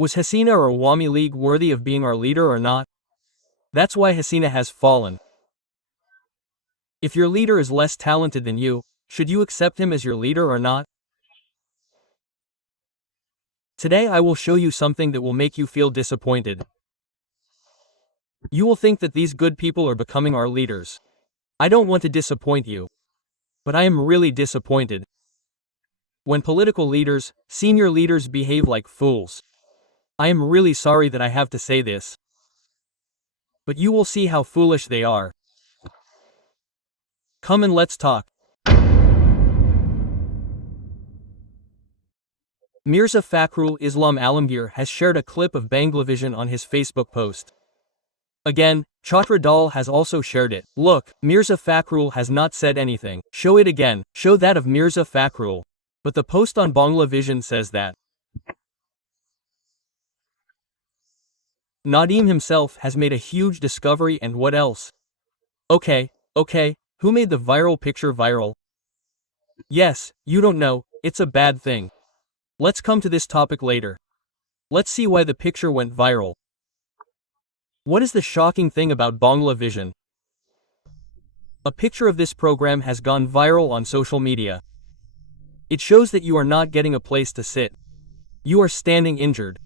Was Hasina or Awami League worthy of being our leader or not? That's why Hasina has fallen. If your leader is less talented than you, should you accept him as your leader or not? Today I will show you something that will make you feel disappointed. You will think that these good people are becoming our leaders. I don't want to disappoint you, but I am really disappointed. When political leaders, senior leaders behave like fools. I am really sorry that I have to say this, but you will see how foolish they are. Come and let's talk. Mirza Fakhrul Islam Alamgir has shared a clip of Banglavision on his Facebook post. Again, Chhatra Dal has also shared it. Look, Mirza Fakhrul has not said anything. Show it again. Show that of Mirza Fakhrul. But the post on Banglavision says that Nadeem himself has made a huge discovery, and what else? Okay, who made the viral picture viral? Yes, you don't know, it's a bad thing. Let's come to this topic later. Let's see why the picture went viral. What is the shocking thing about Banglavision? A picture of this program has gone viral on social media. It shows that you are not getting a place to sit. You are standing injured.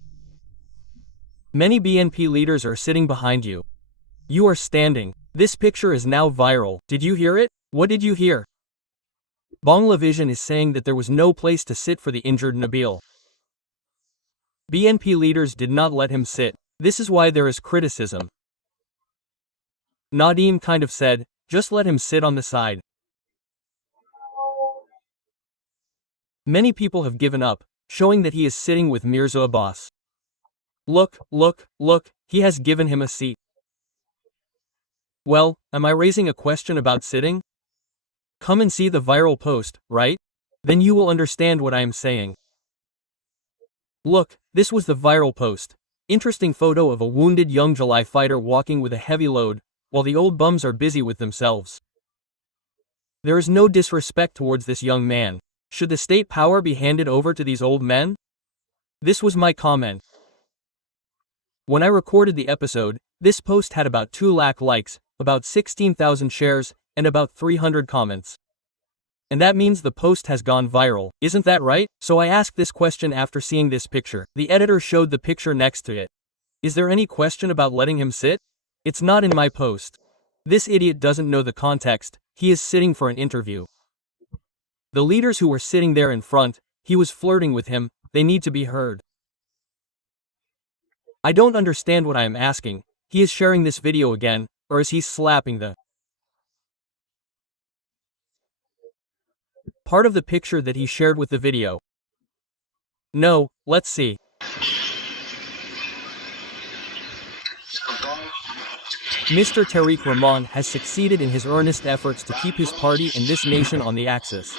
Many BNP leaders are sitting behind you. You are standing. This picture is now viral. Did you hear it? What did you hear? Banglavision is saying that there was no place to sit for the injured Nabil. BNP leaders did not let him sit. This is why there is criticism. Nadeem kind of said, just let him sit on the side. Many people have given up, showing that he is sitting with Mirza Abbas. Look, he has given him a seat. Well, am I raising a question about sitting? Come and see the viral post, right? Then you will understand what I am saying. Look, this was the viral post. Interesting photo of a wounded young July fighter walking with a heavy load, while the old bums are busy with themselves. There is no disrespect towards this young man. Should the state power be handed over to these old men? This was my comment. When I recorded the episode, this post had about 2 lakh likes, about 16,000 shares, and about 300 comments. And that means the post has gone viral, isn't that right? So I asked this question after seeing this picture. The editor showed the picture next to it. Is there any question about letting him sit? It's not in my post. This idiot doesn't know the context, he is sitting for an interview. The leaders who were sitting there in front, he was flirting with him, they need to be heard. I don't understand what I am asking. He is sharing this video again, or is he slapping the part of the picture that he shared with the video? No, let's see. Mr. Tariq Rahman has succeeded in his earnest efforts to keep his party and this nation on the axis.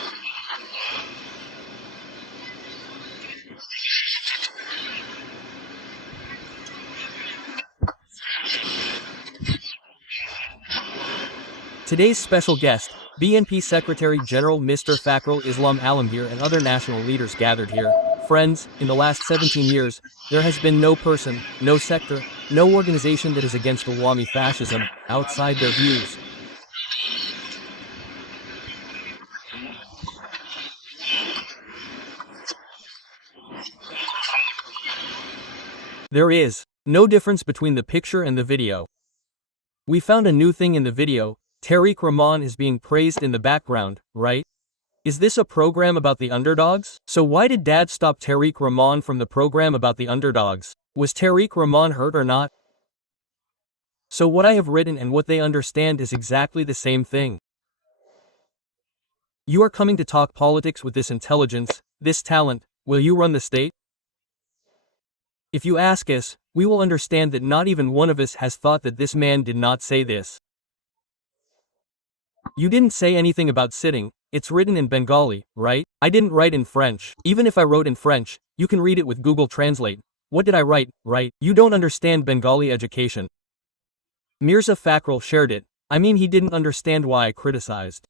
Today's special guest, BNP Secretary General Mr. Fakhrul Islam Alamgir and other national leaders gathered here. Friends, in the last 17 years, there has been no person, no sector, no organization that is against Awami fascism, outside their views. There is no difference between the picture and the video. We found a new thing in the video. Tariq Rahman is being praised in the background, right? Is this a program about the underdogs? So why did Dad stop Tariq Rahman from the program about the underdogs? Was Tariq Rahman hurt or not? So what I have written and what they understand is exactly the same thing. You are coming to talk politics with this intelligence, this talent, will you run the state? If you ask us, we will understand that not even one of us has thought that this man did not say this. You didn't say anything about sitting, it's written in Bengali, right? I didn't write in French. Even if I wrote in French, you can read it with Google Translate. What did I write, right? You don't understand Bengali education. Mirza Fakhrul shared it. I mean, he didn't understand why I criticized.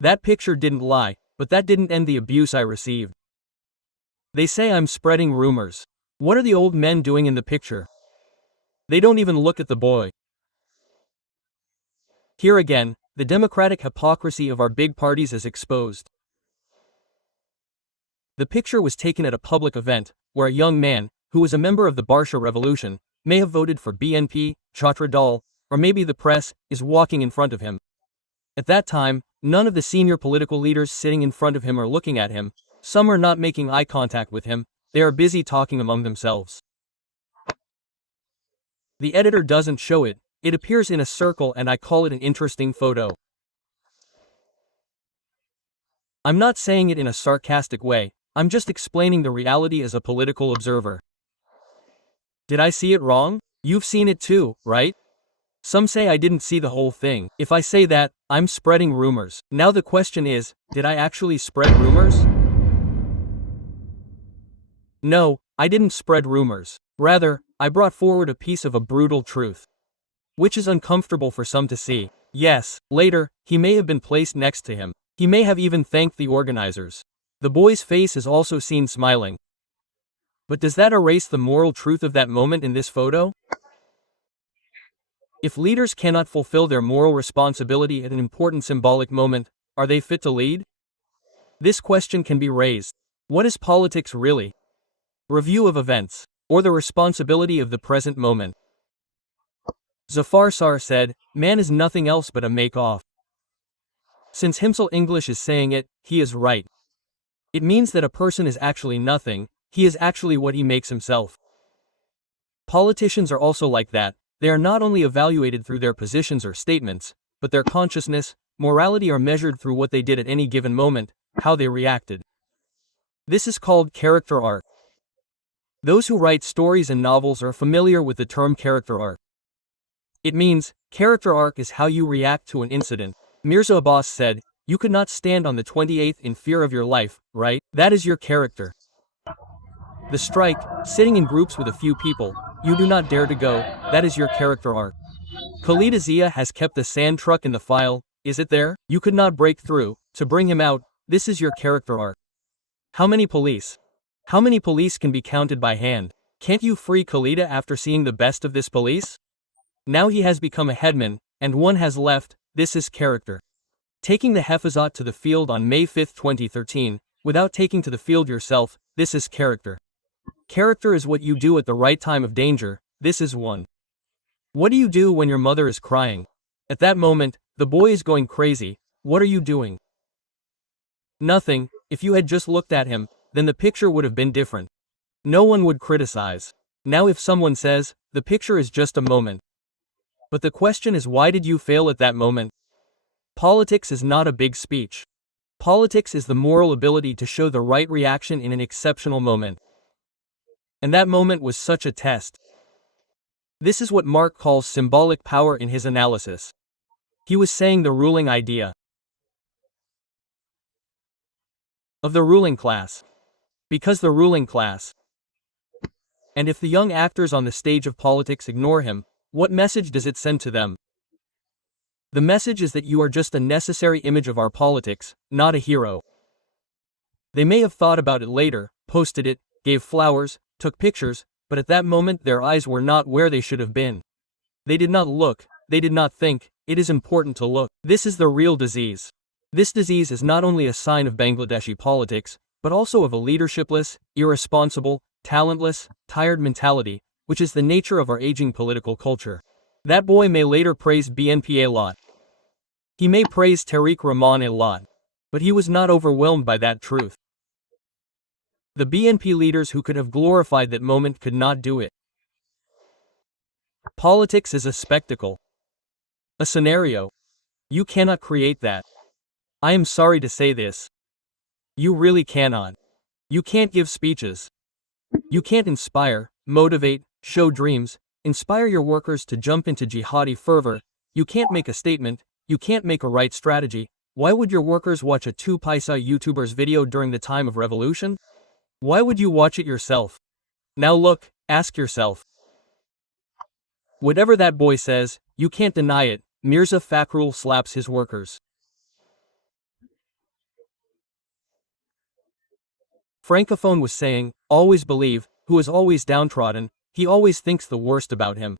That picture didn't lie, but that didn't end the abuse I received. They say I'm spreading rumors. What are the old men doing in the picture? They don't even look at the boy. Here again, the democratic hypocrisy of our big parties is exposed. The picture was taken at a public event, where a young man, who was a member of the Barsha Revolution, may have voted for BNP, Chhatra Dal, or maybe the press, is walking in front of him. At that time, none of the senior political leaders sitting in front of him are looking at him, some are not making eye contact with him, they are busy talking among themselves. The editor doesn't show it, it appears in a circle and I call it an interesting photo. I'm not saying it in a sarcastic way, I'm just explaining the reality as a political observer. Did I see it wrong? You've seen it too, right? Some say I didn't see the whole thing. If I say that, I'm spreading rumors. Now the question is, did I actually spread rumors? No, I didn't spread rumors. Rather, I brought forward a piece of a brutal truth, which is uncomfortable for some to see. Yes, later, he may have been placed next to him. He may have even thanked the organizers. The boy's face is also seen smiling. But does that erase the moral truth of that moment in this photo? If leaders cannot fulfill their moral responsibility at an important symbolic moment, are they fit to lead? This question can be raised. What is politics really? Review of events, or the responsibility of the present moment? Zafar Sar said, man is nothing else but a make-off. Since Himsal English is saying it, he is right. It means that a person is actually nothing, he is actually what he makes himself. Politicians are also like that, they are not only evaluated through their positions or statements, but their consciousness, morality are measured through what they did at any given moment, how they reacted. This is called character arc. Those who write stories and novels are familiar with the term character arc. It means, character arc is how you react to an incident. Mirza Abbas said, you could not stand on the 28th in fear of your life, right? That is your character. The strike, sitting in groups with a few people, you do not dare to go, that is your character arc. Khalida Zia has kept the sand truck in the file, is it there? You could not break through, to bring him out, this is your character arc. How many police? How many police can be counted by hand? Can't you free Khalida after seeing the best of this police? Now he has become a headman, and one has left, this is character. Taking the Hafizat to the field on May 5, 2013, without taking to the field yourself, this is character. Character is what you do at the right time of danger, this is one. What do you do when your mother is crying? At that moment, the boy is going crazy, what are you doing? Nothing, if you had just looked at him, then the picture would have been different. No one would criticize. Now if someone says, the picture is just a moment. But the question is, why did you fail at that moment? Politics is not a big speech. Politics is the moral ability to show the right reaction in an exceptional moment. And that moment was such a test. This is what Mark calls symbolic power in his analysis. He was saying the ruling idea of the ruling class. Because the ruling class. And if the young actors on the stage of politics ignore him, what message does it send to them? The message is that you are just a necessary image of our politics, not a hero. They may have thought about it later, posted it, gave flowers, took pictures, but at that moment their eyes were not where they should have been. They did not look, they did not think, it is important to look. This is the real disease. This disease is not only a sign of Bangladeshi politics, but also of a leadership-less, irresponsible, talentless, tired mentality, which is the nature of our aging political culture. That boy may later praise BNP a lot. He may praise Tariq Rahman a lot. But he was not overwhelmed by that truth. The BNP leaders who could have glorified that moment could not do it. Politics is a spectacle. A scenario. You cannot create that. I am sorry to say this. You really cannot. You can't give speeches. You can't inspire, motivate, show dreams, inspire your workers to jump into jihadi fervor. You can't make a statement, you can't make a right strategy. Why would your workers watch a 2 paisa YouTuber's video during the time of revolution? Why would you watch it yourself? Now look, ask yourself. Whatever that boy says, you can't deny it, Mirza Fakhrul slaps his workers. Francophone was saying, always believe, who is always downtrodden, he always thinks the worst about him.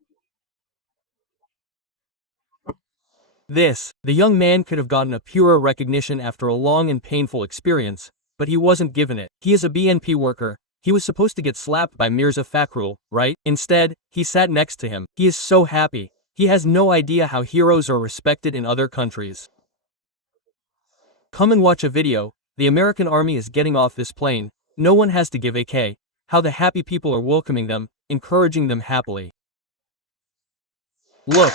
The young man could have gotten a purer recognition after a long and painful experience, but he wasn't given it. He is a BNP worker. He was supposed to get slapped by Mirza Fakhrul, right? Instead, he sat next to him. He is so happy. He has no idea how heroes are respected in other countries. Come and watch a video. The American army is getting off this plane. No one has to give AK. How the happy people are welcoming them, encouraging them happily. Look.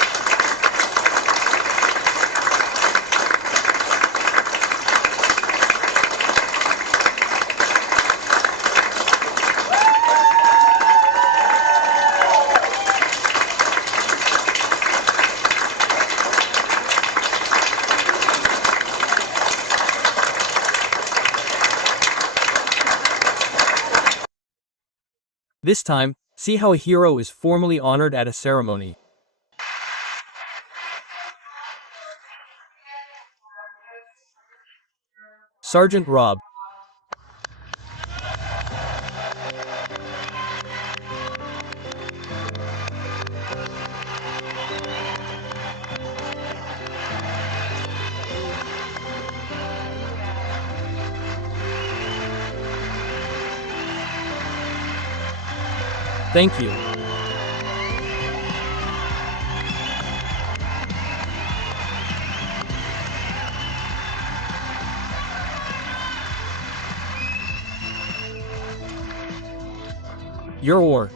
This time, see how a hero is formally honored at a ceremony. Sergeant Rob. Thank you. Your war.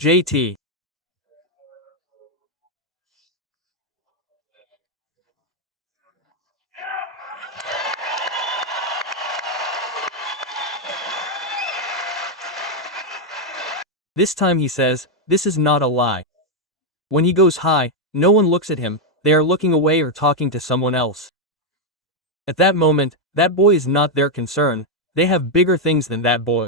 JT. This time he says, this is not a lie. When he goes high, no one looks at him, they are looking away or talking to someone else. At that moment, that boy is not their concern, they have bigger things than that boy.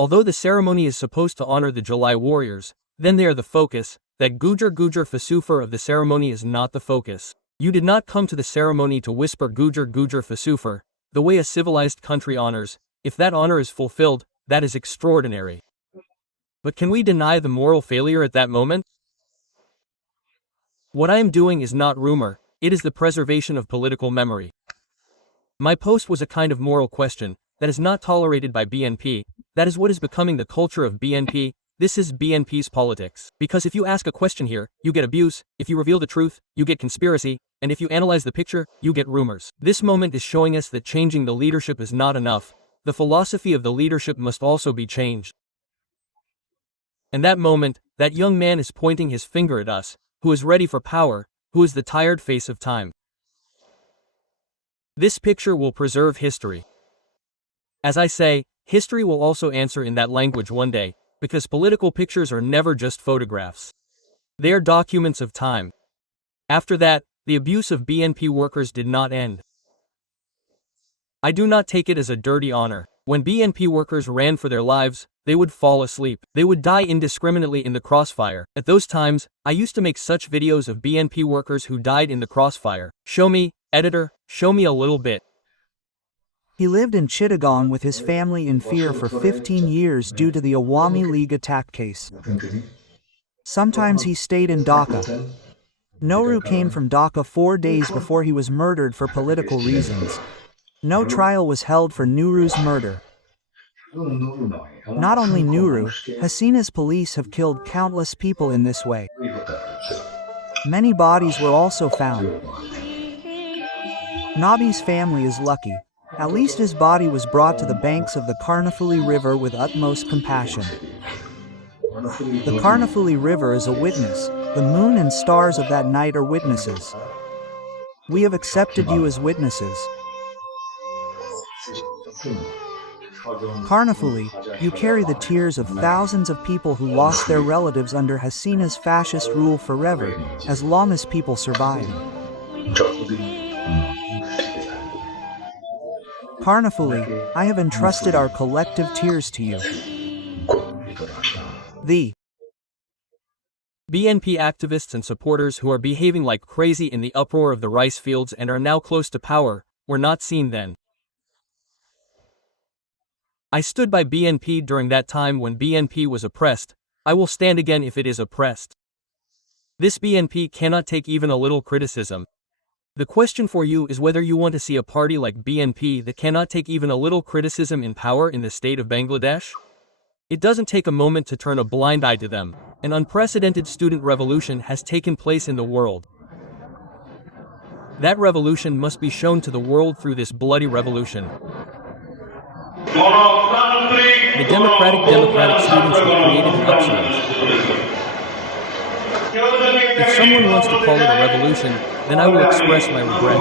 Although the ceremony is supposed to honor the July warriors, then they are the focus. That Gujar Fasufer of the ceremony is not the focus. You did not come to the ceremony to whisper Gujar Fasufer, the way a civilized country honors. If that honor is fulfilled, that is extraordinary. But can we deny the moral failure at that moment? What I am doing is not rumor, it is the preservation of political memory. My post was a kind of moral question, that is not tolerated by BNP, that is what is becoming the culture of BNP, this is BNP's politics. Because if you ask a question here, you get abuse, if you reveal the truth, you get conspiracy, and if you analyze the picture, you get rumors. This moment is showing us that changing the leadership is not enough, the philosophy of the leadership must also be changed. And that moment, that young man is pointing his finger at us, who is ready for power, who is the tired face of time. This picture will preserve history. As I say, history will also answer in that language one day, because political pictures are never just photographs. They are documents of time. After that, the abuse of BNP workers did not end. I do not take it as a dirty honor. When BNP workers ran for their lives, they would fall asleep. They would die indiscriminately in the crossfire. At those times, I used to make such videos of BNP workers who died in the crossfire. Show me, editor, show me a little bit. He lived in Chittagong with his family in fear for 15 years due to the Awami League attack case. Sometimes he stayed in Dhaka. Nouru came from Dhaka 4 days before he was murdered for political reasons. No trial was held for Nouru's murder. Not only Nouru, Hasina's police have killed countless people in this way. Many bodies were also found. Nabi's family is lucky. At least his body was brought to the banks of the Karnafuli River with utmost compassion. The Karnafuli River is a witness. The moon and stars of that night are witnesses. We have accepted you as witnesses. Carnifully, you carry the tears of thousands of people who lost their relatives under Hasina's fascist rule forever, as long as people survive. Carnifully, I have entrusted our collective tears to you. The BNP activists and supporters who are behaving like crazy in the uproar of the rice fields and are now close to power, were not seen then. I stood by BNP during that time when BNP was oppressed. I will stand again if it is oppressed. This BNP cannot take even a little criticism. The question for you is whether you want to see a party like BNP that cannot take even a little criticism in power in the state of Bangladesh? It doesn't take a moment to turn a blind eye to them. An unprecedented student revolution has taken place in the world. That revolution must be shown to the world through this bloody revolution. The democratic students have created an upsurge. If someone wants to call it a revolution, then I will express my regret.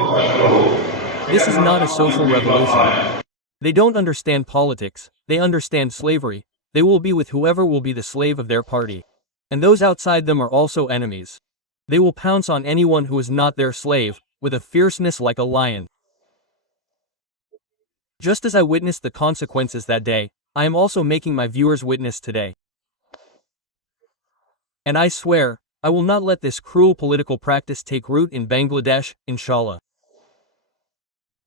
This is not a social revolution. They don't understand politics, they understand slavery. They will be with whoever will be the slave of their party. And those outside them are also enemies. They will pounce on anyone who is not their slave, with a fierceness like a lion. Just as I witnessed the consequences that day, I am also making my viewers witness today. And I swear, I will not let this cruel political practice take root in Bangladesh, inshallah.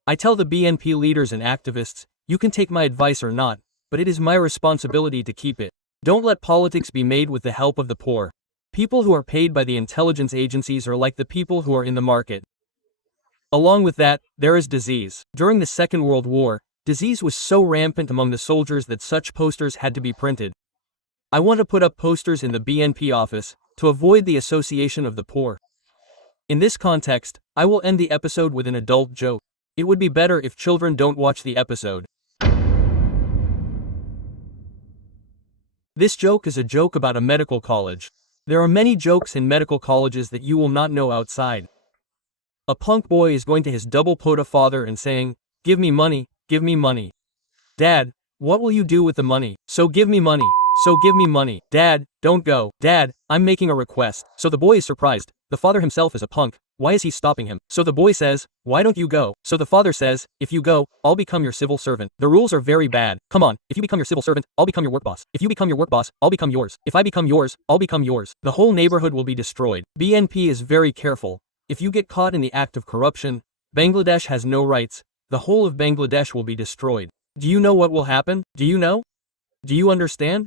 I tell the BNP leaders and activists, you can take my advice or not, but it is my responsibility to keep it. Don't let politics be made with the help of the poor. People who are paid by the intelligence agencies are like the people who are in the market. Along with that, there is disease. During the Second World War, disease was so rampant among the soldiers that such posters had to be printed. I want to put up posters in the BNP office, to avoid the association of the poor. In this context, I will end the episode with an adult joke. It would be better if children don't watch the episode. This joke is a joke about a medical college. There are many jokes in medical colleges that you will not know outside. A punk boy is going to his double pota father and saying, give me money, give me money. Dad, what will you do with the money? So give me money. So give me money. Dad, don't go. Dad, I'm making a request. So the boy is surprised. The father himself is a punk. Why is he stopping him? So the boy says, why don't you go? So the father says, if you go, I'll become your civil servant. The rules are very bad. Come on, if you become your civil servant, I'll become your work boss. If you become your work boss, I'll become yours. If I become yours, I'll become yours. The whole neighborhood will be destroyed. BNP is very careful. If you get caught in the act of corruption, Bangladesh has no rights. The whole of Bangladesh will be destroyed. Do you know what will happen? Do you know? Do you understand?